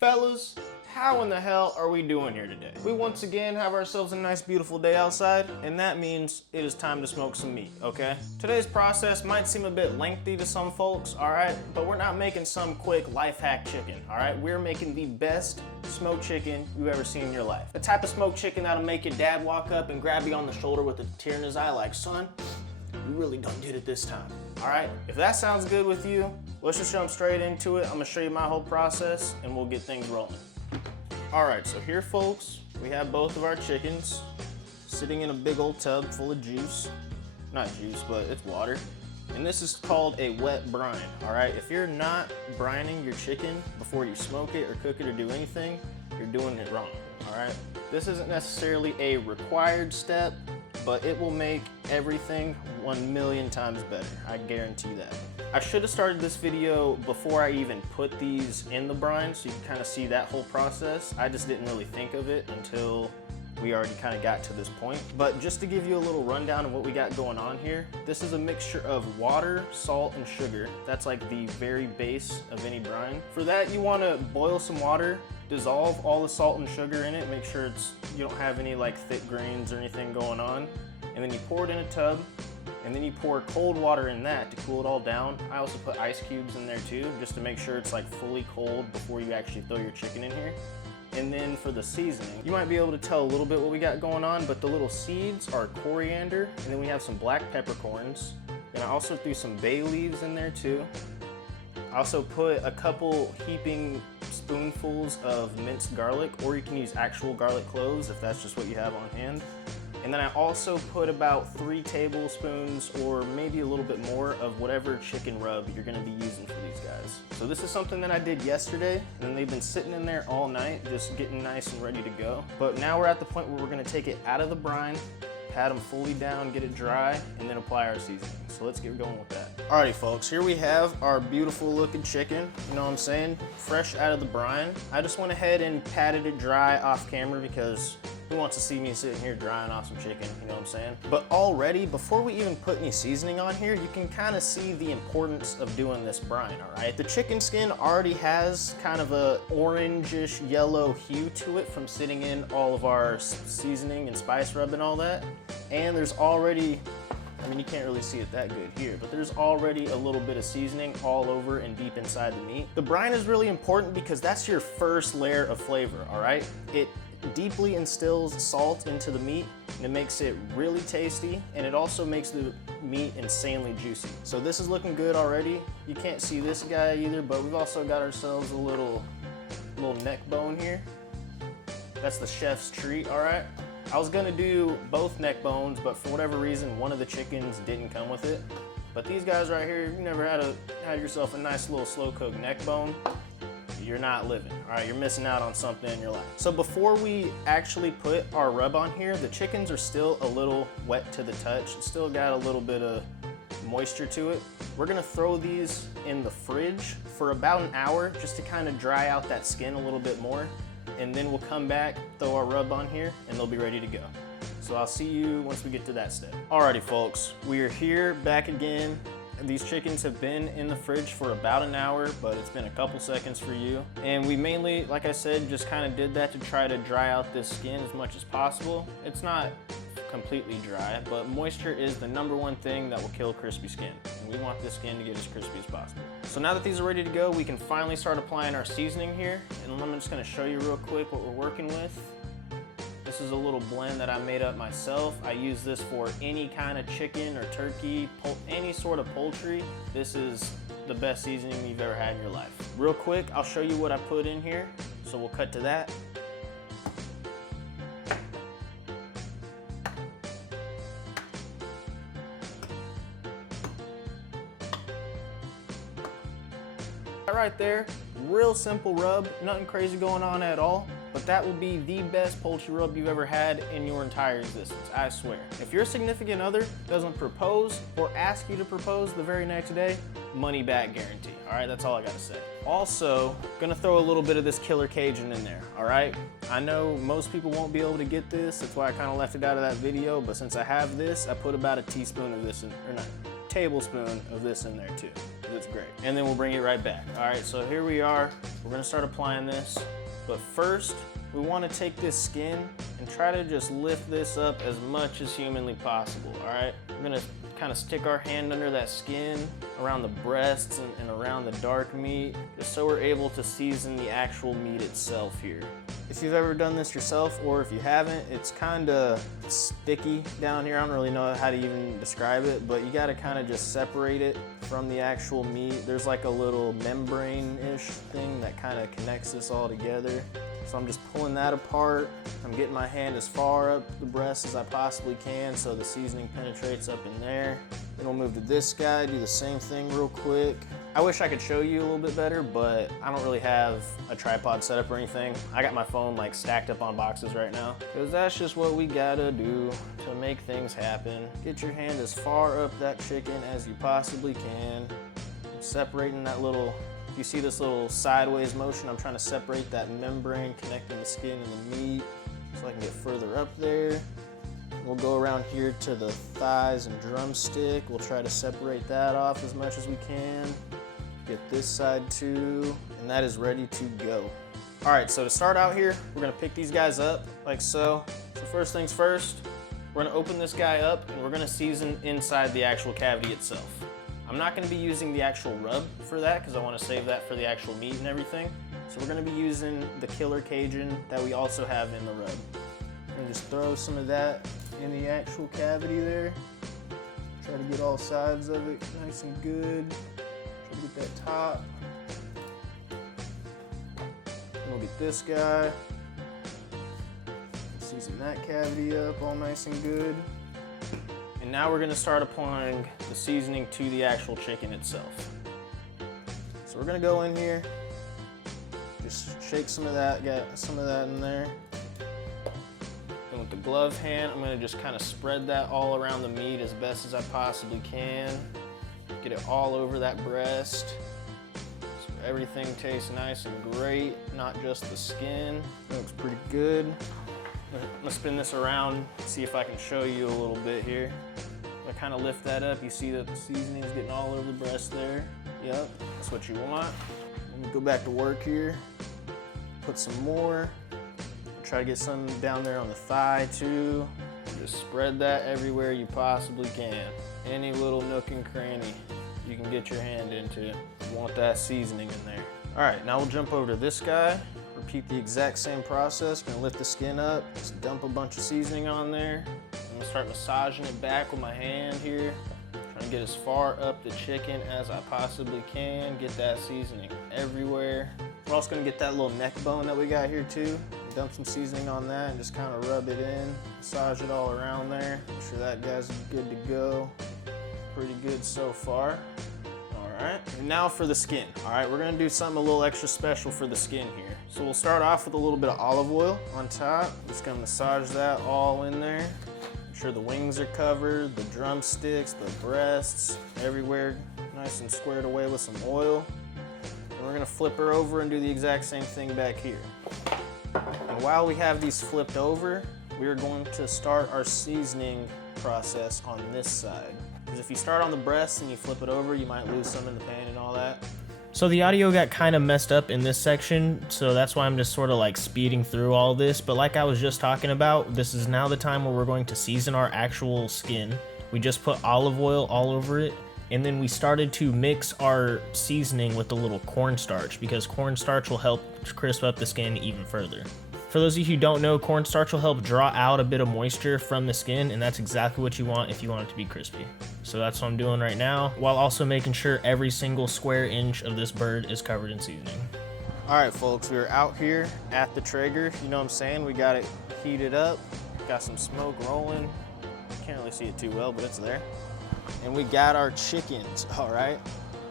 Fellas, how in the hell are we doing here today? We once again have ourselves a nice beautiful day outside, and that means it is time to smoke some meat, okay? Today's process might seem a bit lengthy to some folks, alright? But we're not making some quick life hack chicken, alright? We're making the best smoked chicken you've ever seen in your life. The type of smoked chicken that'll make your dad walk up and grab you on the shoulder with a tear in his eye like, son, you really done did it this time. Alright, if that sounds good with you, let's just jump straight into it. I'm gonna show you my whole process and we'll get things rolling. Alright, so here folks, we have both of our chickens sitting in a big old tub full of juice. Not juice, but it's water. And this is called a wet brine, alright? If you're not brining your chicken before you smoke it or cook it or do anything, you're doing it wrong, alright? This isn't necessarily a required step, but it will make everything 1,000,000 times better. I guarantee that. I should have started this video before I even put these in the brine so you can kind of see that whole process. I just didn't really think of it until we already kind of got to this point. But just to give you a little rundown of what we got going on here, this is a mixture of water, salt, and sugar. That's like the very base of any brine. For that, you want to boil some water, dissolve all the salt and sugar in it, make sure you don't have any like thick grains or anything going on, and then you pour it in a tub, and then you pour cold water in that to cool it all down. I also put ice cubes in there too, just to make sure it's like fully cold before you actually throw your chicken in here. And then for the seasoning, you might be able to tell a little bit what we got going on, but the little seeds are coriander, and then we have some black peppercorns, and I also threw some bay leaves in there too. I also put a couple heaping spoonfuls of minced garlic, or you can use actual garlic cloves if that's just what you have on hand. And then I also put about 3 tablespoons or maybe a little bit more of whatever chicken rub you're gonna be using for these guys. So this is something that I did yesterday, and then they've been sitting in there all night just getting nice and ready to go. But now we're at the point where we're gonna take it out of the brine, pat them fully down, get it dry, and then apply our seasoning. So let's get going with that. Alrighty folks, here we have our beautiful looking chicken, you know what I'm saying? Fresh out of the brine. I just went ahead and patted it dry off camera because who wants to see me sitting here drying off some chicken, you know what I'm saying? But already, before we even put any seasoning on here, you can kind of see the importance of doing this brine, all right? The chicken skin already has kind of a orangish yellow hue to it from sitting in all of our seasoning and spice rub and all that. And there's already, I mean, you can't really see it that good here, but there's already a little bit of seasoning all over and deep inside the meat. The brine is really important because that's your first layer of flavor, all right? It deeply instills salt into the meat, and it makes it really tasty, and it also makes the meat insanely juicy. So this is looking good already. You can't see this guy either, but we've also got ourselves a little neck bone here. That's the chef's treat, all right? I was gonna do both neck bones, but for whatever reason, one of the chickens didn't come with it. But these guys right here, if you never had yourself a nice little slow cooked neck bone, you're not living, all right? You're missing out on something in your life. So before we actually put our rub on here, the chickens are still a little wet to the touch. It's still got a little bit of moisture to it. We're gonna throw these in the fridge for about an hour just to kind of dry out that skin a little bit more. And then we'll come back, throw our rub on here, and they'll be ready to go. So I'll see you once we get to that step. Alrighty folks, we are here back again. These chickens have been in the fridge for about an hour, but it's been a couple seconds for you. And we mainly, like I said, just kind of did that to try to dry out this skin as much as possible. It's not completely dry, but moisture is the #1 thing that will kill crispy skin. And we want this skin to get as crispy as possible. So now that these are ready to go, we can finally start applying our seasoning here. And I'm just gonna show you real quick what we're working with. This is a little blend that I made up myself. I use this for any kind of chicken or turkey, any sort of poultry. This is the best seasoning you've ever had in your life. Real quick, I'll show you what I put in here. So we'll cut to that. Right there, real simple rub, nothing crazy going on at all, but that will be the best poultry rub you've ever had in your entire existence, I swear. If your significant other doesn't propose or ask you to propose the very next day, money back guarantee, all right? That's all I gotta say. Also, gonna throw a little bit of this killer Cajun in there, all right? I know most people won't be able to get this, that's why I kind of left it out of that video, but since I have this, I put about a teaspoon of this in, or not, tablespoon of this in there too. because it's great. And then we'll bring it right back. All right, so here we are. We're gonna start applying this. But first, we wanna take this skin and try to just lift this up as much as humanly possible, all right? We're gonna kind of stick our hand under that skin, around the breasts and around the dark meat, just so we're able to season the actual meat itself here. If you've ever done this yourself, or if you haven't, it's kind of sticky down here. I don't really know how to even describe it, but you gotta kind of just separate it from the actual meat. There's like a little membrane-ish thing that kind of connects this all together. So I'm just pulling that apart. I'm getting my hand as far up the breast as I possibly can so the seasoning penetrates up in there. Then we'll move to this guy, do the same thing real quick. I wish I could show you a little bit better, but I don't really have a tripod set up or anything. I got my phone like stacked up on boxes right now, because that's just what we gotta do to make things happen. Get your hand as far up that chicken as you possibly can. I'm separating that little, if you see this little sideways motion, I'm trying to separate that membrane connecting the skin and the meat so I can get further up there. We'll go around here to the thighs and drumstick. We'll try to separate that off as much as we can. Get this side too, and that is ready to go. All right, so to start out here, we're gonna pick these guys up like so. So first things first, we're gonna open this guy up and we're gonna season inside the actual cavity itself. I'm not gonna be using the actual rub for that because I wanna save that for the actual meat and everything. So we're gonna be using the killer Cajun that we also have in the rub. And just throw some of that in the actual cavity there. Try to get all sides of it nice and good. Try to get that top. And we'll get this guy. Season that cavity up all nice and good. And now we're gonna start applying the seasoning to the actual chicken itself. So we're gonna go in here, just shake some of that, get some of that in there. And with the glove hand, I'm gonna just kind of spread that all around the meat as best as I possibly can. Get it all over that breast. So everything tastes nice and great, not just the skin. It looks pretty good. I'm gonna spin this around, see if I can show you a little bit here. I kind of lift that up, you see that the seasoning is getting all over the breast there. Yep, that's what you want. Let me go back to work here. Put some more. Try to get some down there on the thigh too. Just spread that everywhere you possibly can. Any little nook and cranny you can get your hand into. You want that seasoning in there. All right, now we'll jump over to this guy. Repeat the exact same process. Gonna lift the skin up, just dump a bunch of seasoning on there. I'm gonna start massaging it back with my hand here. Trying to get as far up the chicken as I possibly can. Get that seasoning everywhere. We're also gonna get that little neck bone that we got here too. Dump some seasoning on that and just kind of rub it in. Massage it all around there. Make sure that guy's good to go. Pretty good so far. All right, and now for the skin. All right, we're gonna do something a little extra special for the skin here. So we'll start off with a little bit of olive oil on top. Just gonna massage that all in there. Make sure the wings are covered, the drumsticks, the breasts, everywhere nice and squared away with some oil. And we're gonna flip her over and do the exact same thing back here. And while we have these flipped over, we are going to start our seasoning process on this side. Because if you start on the breast and you flip it over, you might lose some in the pan and all that. So the audio got kind of messed up in this section, so that's why I'm just sort of like speeding through all this. But like I was just talking about, this is now the time where we're going to season our actual skin. We just put olive oil all over it, and then we started to mix our seasoning with a little cornstarch, because cornstarch will help crisp up the skin even further. For those of you who don't know, cornstarch will help draw out a bit of moisture from the skin, and that's exactly what you want if you want it to be crispy. So that's what I'm doing right now, while also making sure every single square inch of this bird is covered in seasoning. All right, folks, we're out here at the Traeger. You know what I'm saying? We got it heated up, got some smoke rolling. Can't really see it too well, but it's there. And we got our chickens, all right?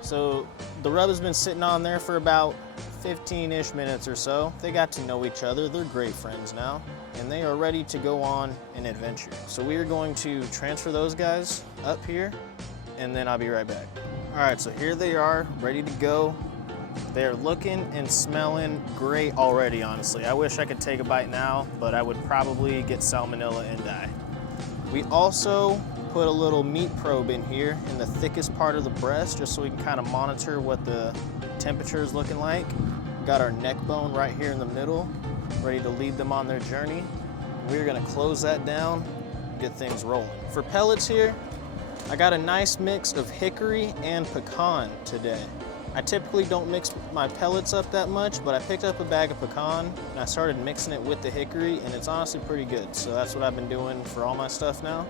So the rub has been sitting on there for about 15-ish minutes or so. They got to know each other. They're great friends now, and they are ready to go on an adventure. So we are going to transfer those guys up here, and then I'll be right back. All right, so here they are, ready to go. They're looking and smelling great already, honestly. I wish I could take a bite now, but I would probably get salmonella and die. We also put a little meat probe in here in the thickest part of the breast just so we can kind of monitor what the temperature is looking like. We got our neck bone right here in the middle, ready to lead them on their journey. We're gonna close that down and get things rolling. For pellets here, I got a nice mix of hickory and pecan today. I typically don't mix my pellets up that much, but I picked up a bag of pecan and I started mixing it with the hickory, and it's honestly pretty good. So that's what I've been doing for all my stuff now.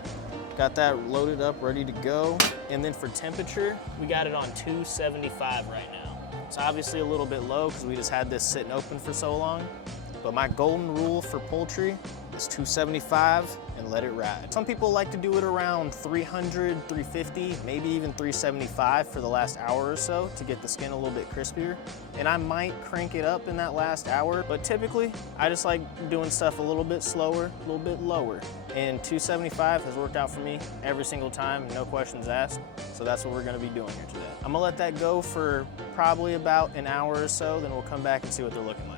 Got that loaded up, ready to go. And then for temperature, we got it on 275 right now. It's obviously a little bit low because we just had this sitting open for so long. But my golden rule for poultry is 275 and let it ride. Some people like to do it around 300, 350, maybe even 375 for the last hour or so to get the skin a little bit crispier. And I might crank it up in that last hour, but typically I just like doing stuff a little bit slower, a little bit lower. And 275 has worked out for me every single time, no questions asked. So that's what we're gonna be doing here today. I'm gonna let that go for probably about an hour or so, then we'll come back and see what they're looking like.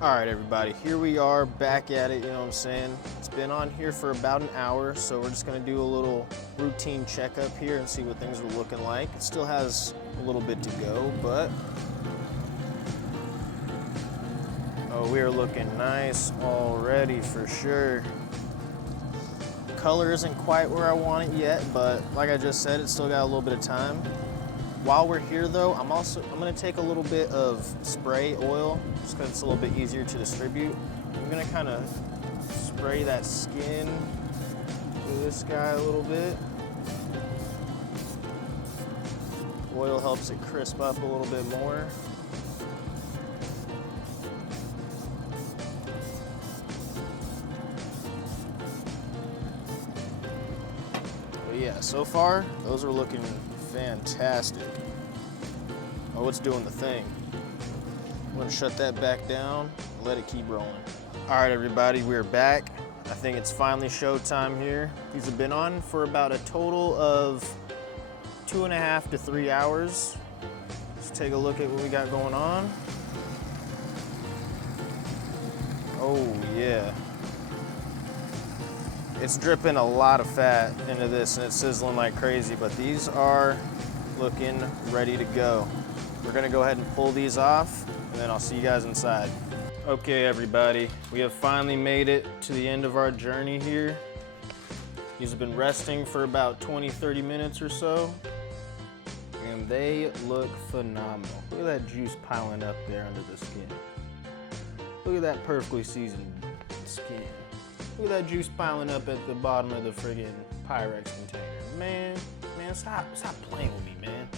All right, everybody, here we are back at it, you know what I'm saying? It's been on here for about an hour, so we're just gonna do a little routine checkup here and see what things are looking like. It still has a little bit to go, but oh, we are looking nice already for sure. Color isn't quite where I want it yet, but like I just said, it's still got a little bit of time. While we're here though, I'm gonna take a little bit of spray oil, just because it's a little bit easier to distribute. I'm gonna kind of spray that skin to this guy a little bit. Oil helps it crisp up a little bit more. But yeah, so far, those are looking fantastic. Oh, it's doing the thing. I'm gonna shut that back down and let it keep rolling. All right, everybody, we're back. I think it's finally showtime here. These have been on for about a total of 2.5 to 3 hours. Let's take a look at what we got going on. Oh yeah. It's dripping a lot of fat into this and it's sizzling like crazy, but these are looking ready to go. We're gonna go ahead and pull these off and then I'll see you guys inside. Okay, everybody, we have finally made it to the end of our journey here. These have been resting for about 20-30 minutes or so, and they look phenomenal. Look at that juice piling up there under the skin. Look at that perfectly seasoned skin. Look at that juice piling up at the bottom of the friggin' Pyrex container. Man, stop playing with me, man.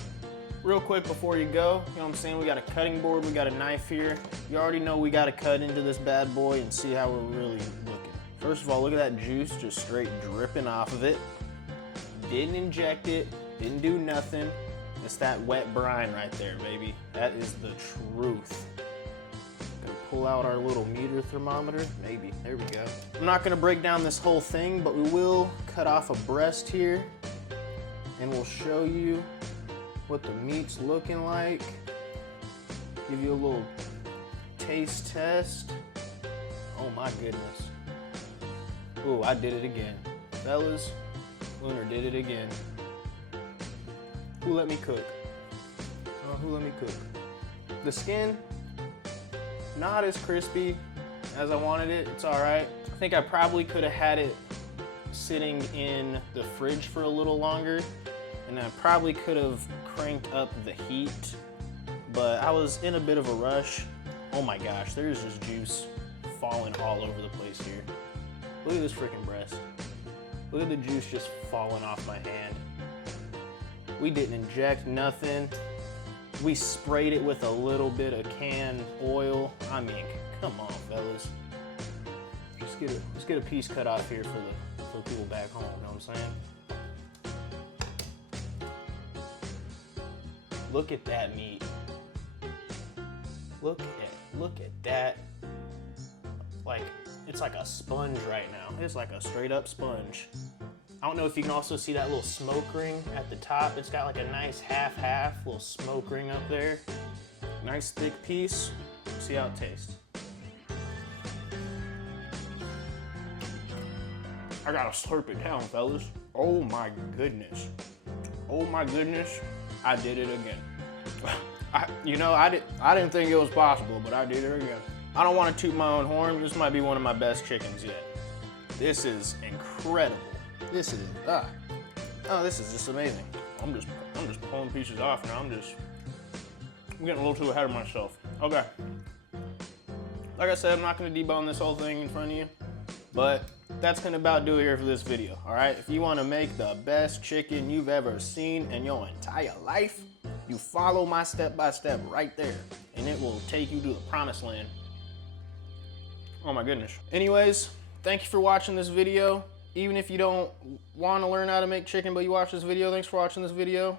Real quick before you go, you know what I'm saying? We got a cutting board, we got a knife here. You already know we gotta cut into this bad boy and see how we're really looking. First of all, look at that juice just straight dripping off of it. Didn't inject it, didn't do nothing. It's that wet brine right there, baby. That is the truth. Pull out our little meter thermometer, maybe, there we go. I'm not gonna break down this whole thing, but we will cut off a breast here and we'll show you what the meat's looking like. Give you a little taste test. Oh my goodness. Ooh, I did it again. Fellas, Lunar did it again. Who let me cook? Oh, who let me cook? The skin, not as crispy as I wanted it. It's all right. I think I probably could have had it sitting in the fridge for a little longer, and I probably could have cranked up the heat, but I was in a bit of a rush. Oh my gosh, there's just juice falling all over the place here. Look at this freaking breast. Look at the juice just falling off my hand. We didn't inject nothing. We sprayed it with a little bit of canned oil. I mean, come on, fellas. Let's get a piece cut off here for the people back home, you know what I'm saying? Look at that meat. Look at that. Like, it's like a sponge right now. It's like a straight up sponge. I don't know if you can also see that little smoke ring at the top. It's got like a nice half little smoke ring up there. Nice thick piece. See how it tastes. I gotta slurp it down, fellas. Oh my goodness. Oh my goodness, I did it again. I didn't think it was possible, but I did it again. I don't want to toot my own horn. This might be one of my best chickens yet. This is incredible. This is, oh, this is just amazing. I'm just pulling pieces off now. I'm getting a little too ahead of myself. Okay. Like I said, I'm not gonna debone this whole thing in front of you, but that's gonna about do it here for this video, all right? If you wanna make the best chicken you've ever seen in your entire life, you follow my step-by-step right there, and it will take you to the promised land. Oh my goodness. Anyways, thank you for watching this video. Even if you don't wanna learn how to make chicken, but you watch this video, thanks for watching this video.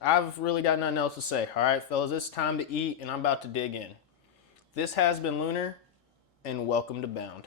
I've really got nothing else to say. All right, fellas, it's time to eat, and I'm about to dig in. This has been Lunar, and welcome to Bound.